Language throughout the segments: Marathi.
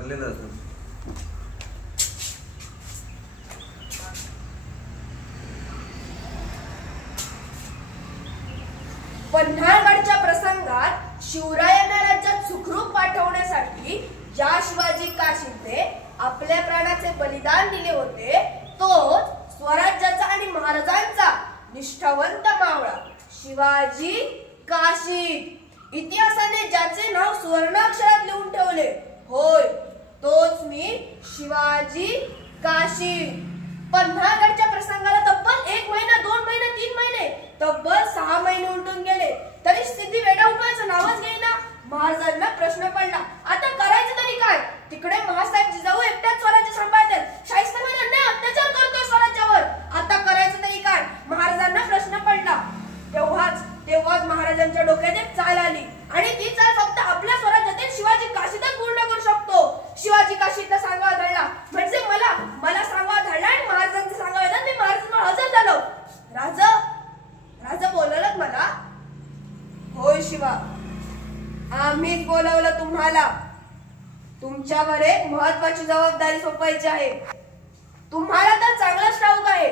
ठरलेलं असतं. पन्हाळगडच्या प्रसंगात शिवरायांना राज्यात सुखरूप पाठवण्यासाठी ज्या शिवाजी काशीने आपल्या प्राणाचे बलिदान दिले होते तोच स्वराज्याचा आणि महाराजांचा निष्ठावंत मावळा शिवाजी काशी. इतिहासाने ज्याचे नाव सुवर्णाक्षरात लिहून ठेवले होय तोच मी शिवाजी काशी. पन्हाळगडच्या प्रसंगाला तब्बल 1 महिना 2 महिने 3 महिने तब्बल 6 महिने उलटून गेले तरी सिद्धी वेडा उठवायचं नावच घेईना. महाराजांना प्रश्न पडला आता करायचं तरी काय. तिकडे महासाहेब जिजाऊ एकट्याच स्वराज्य सांभाळतात, शाहिस्तेखान अन्याय अत्याचार करतोय स्वराज्यावर. आता करायचं तरी काय. महाराजांना प्रश्न पडला. तेव्हाच महाराजांच्या डोक्यात एक चाल आली आणि ती चाल फक्त आपल्या स्वराज्यातील शिवाजी काशीतच पूर्ण करू शकतो. शिवाजी काशीतला सांगावा धडला म्हणजे मला सांगावा धडला आणि महाराजांचं सांगावा मी महाराजांवर हजर झालो. राजा बोलवलं मला. होय शिवा, आम्हीच बोलवलं तुम्हाला. तुमच्यावर एक महत्वाची जबाबदारी सोपवायची आहे. तुम्हाला तर चांगलंच ठाऊक आहे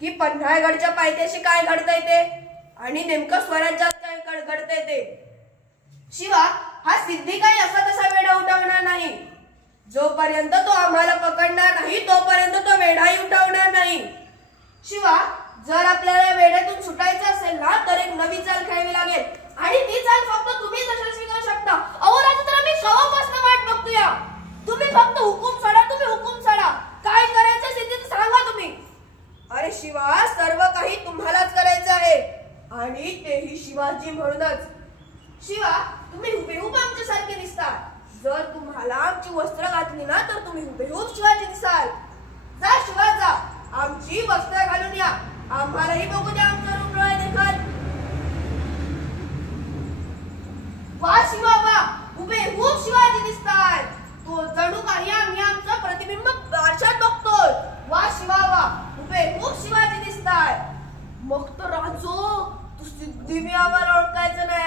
की पन्हाळगडच्या पायथ्याशी काय घडतंय ते आणि नेमकं स्वराज्यात काय घडतंय ते. शिवा, हा सिद्धी काही असा तसा वेढा उठवणार नाही. जोपर्यंत तो आम्हाला पकडणार नाही तोपर्यंत तो वेढाही उठवणार नाही. शिवा, जर आपल्याला वेड्यातून सुटायचं असेल ना तर एक नवी चाल खेळावी लागेल आणि ती चाल फक्त तुम्हीच यशस्वी करू शकता. अहो राजा, तर आम्ही केव्हापासून वाट बघतोय. तुम्ही फक्त हुकूम सोडा. काय करायचं सिद्धीचं सांगा तुम्ही. अरे शिवा, सर्व काही तुम्हालाच करायचं आहे आणि तेही शिवाजी म्हणूनच. शिवा, तुम्ही हुबेहूब आमच्यासारखे दिसता. जर तुम्हाला आमची वस्त्र घातली ना तर तुम्ही हुबेहूब शिवाजी दिसाल. जा शिवा जा, आमची वस्त्र घालून या. आम्हालाही बघू द्या आमचं रूप डोळे देखत. वा शिवा वा, हुबेहूब शिवाजी दिसताय. तो जणू काही आम्ही आमचं प्रतिबिंब आरशात बघतोय. वा शिवा वा, हुबेहूब शिवाजी दिसताय. मग तर राजो, तू सिद्धी मी आम्हाला ओळखायचं नाही.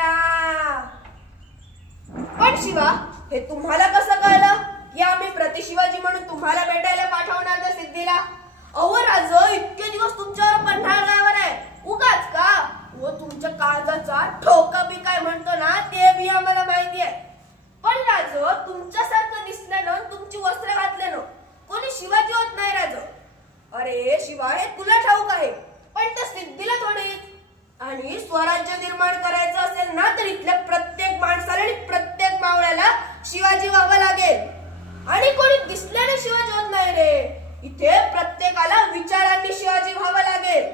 पण शिवा, हे तुम्हाला कसं कळलं की आम्ही प्रतिशिवाजी म्हणून तुम्हाला भेटायला पाठवणार त्या सिद्धीला. अहो राजो, इतके दिवस तुमच्यावर पन्हाळगडावर आहे उगाच का. व तुमच्या काळजाचा ठोका बी काय म्हणतो ना ते बी आम्हाला माहिती आहे. पण राजो, तुमच्यासारखं दिसल्यानं तुमची वस्त्र घातल्यानं कोणी शिवाजी होत नाही राजो. अरे शिवा, हे तुला ठाऊक आहे पण त्या सिद्धीला थोडीच. आणि स्वराज्य निर्माण करायचं असेल ना तर इथल्या प्रत्येक माणसाला आणि प्रत्येक मावळ्याला शिवाजी व्हावं लागेल. आणि कोणी दिसल्याने शिवाजी होत नाही रे. इथे प्रत्येकाला विचारांनी शिवाजी व्हावं लागेल.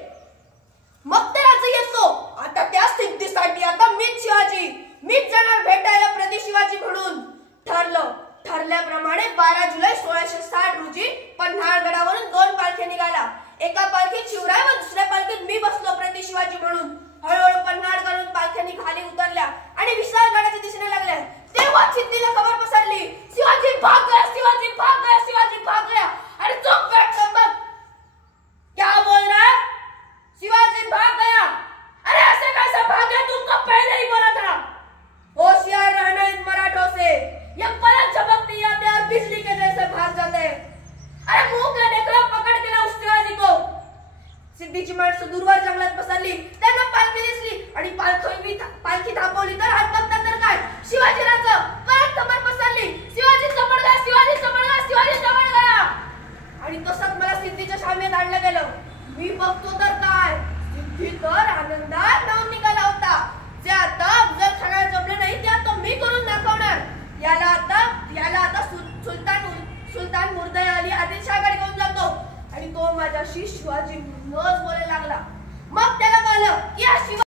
मग तर आज येतो आता त्या सिद्धीसाठी. आता मीच शिवाजी, मीच जाणार भेटायला प्रति शिवाजी म्हणून. ठरल्याप्रमाणे 12 जुलै 1660 रोजी पन्हाळगडावरून 2 पालख्या निघाला. एका पालखीत शिवराय व दुसऱ्या पालखीत मी बसलो प्रति शिवाजी म्हणून. हळूहळू पन्हाळगडून पालख्यांनी खाली उतरल्या आणि विशाळ गडाच्या दिशेने लागल्या. तेव्हा सिद्धीला खबर पसरली, शिवाजी भाग गया, शिवाजी भाग गया, शिवाजी भाग गया. अरे चुप बैठ संबक, क्या बोल रहा है. शिवाजी भाग गया. अरे ऐसे कैसे भाग गया, तुमको पहले ही बोला था. होशियार रहना इन मराठों से, ये पलक झपकती आते और बिजली के जैसे भाग जाते हैं. अरे मुंह क्या देख रहे हो, पकड़ के ना उस शिवाजी को. सिद्धीची माणसं दूरवर जंगलात पसरली. त्यांना पालखी दिसली आणि पालखी थांबवली तर हात बघतात तर काय, शिवाजीराज परत खबर पसरली, शिवाजी चमड गया, शिवाजी चमड गया, शिवाजी चमड गया. आणि तसंच मला सिद्धीच्या शामेत आणलं गेलं. मी बघतो तर काय, सिद्धी तर आनंदात नाव निघाला होता. जे आता अफजल खानाला जमलं नाही ते आता मी करून दाखवणार. याला आता सुलतान मुर्तजा अली आदिलशाहकडे घेऊन जातो आणि तो माझ्याशी शिवाजी म्हणूनच बोलायला लागला. मग त्याला कळलं की हा शिवाजी